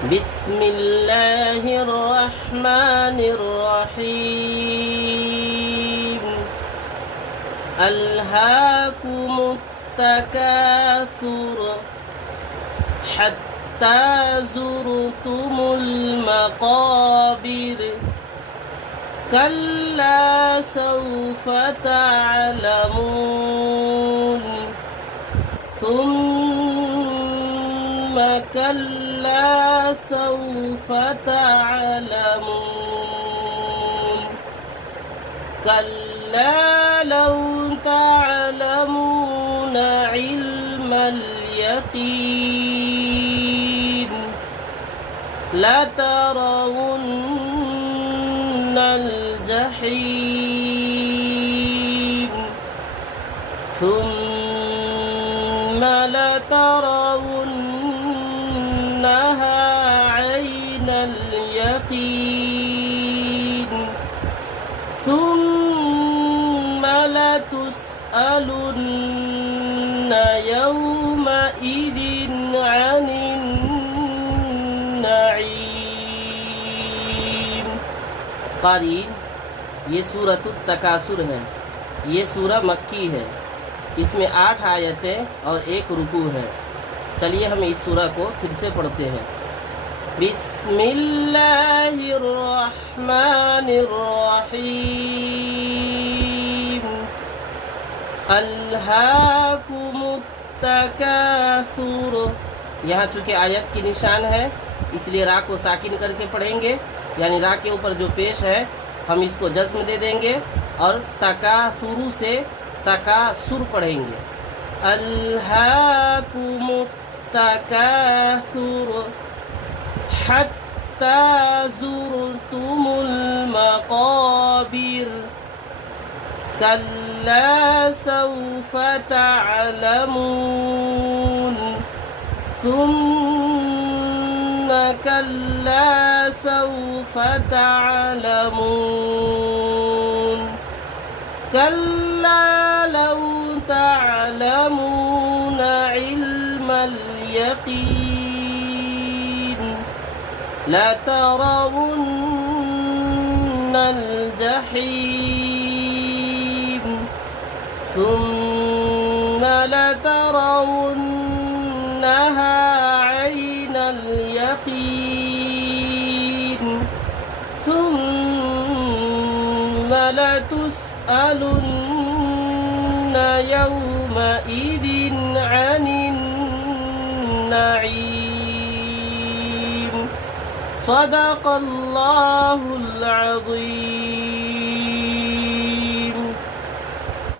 بسم الله الرحمن الرحيم ألهاكم التكاثر حتى زرتم المقابر كلا سوف تعلمون ثم كلا سوف تعلمون كلا لو تعلمون علم اليقين لترون الجحيم ثم لترونها عين اليقين ثم لتسألن يومئذ عن النعيم। क़ारीन, ये सूरतुत तकासुर है। ये सूरह मक्की है। इसमें 8 आयतें और 1 रुकू है। चलिए हम इस सूरह को फिर से पढ़ते हैं। बिस्मिल्लाहिर्रहमानिर्रहीम अल्हाकुमुत तकासुर। यहाँ चूँकि आयत की निशान है इसलिए रा को साकिन करके पढ़ेंगे, यानी रा के ऊपर जो पेश है हम इसको जज्म दे देंगे और तकासुरु से तकासुर पढ़ेंगे। अल्हाकुमुत तकासुर हत्ता ज़ुरतुमुल मक़ाबिर कल्ला सौफ तअलमून ثم كلا سوف تعلمون كلا لو تعلمون علم اليقين لترون الجحيم ثم لترونها عين اليقين ثم لتسألن يومئذ عن النعيم। صدق الله العظيم।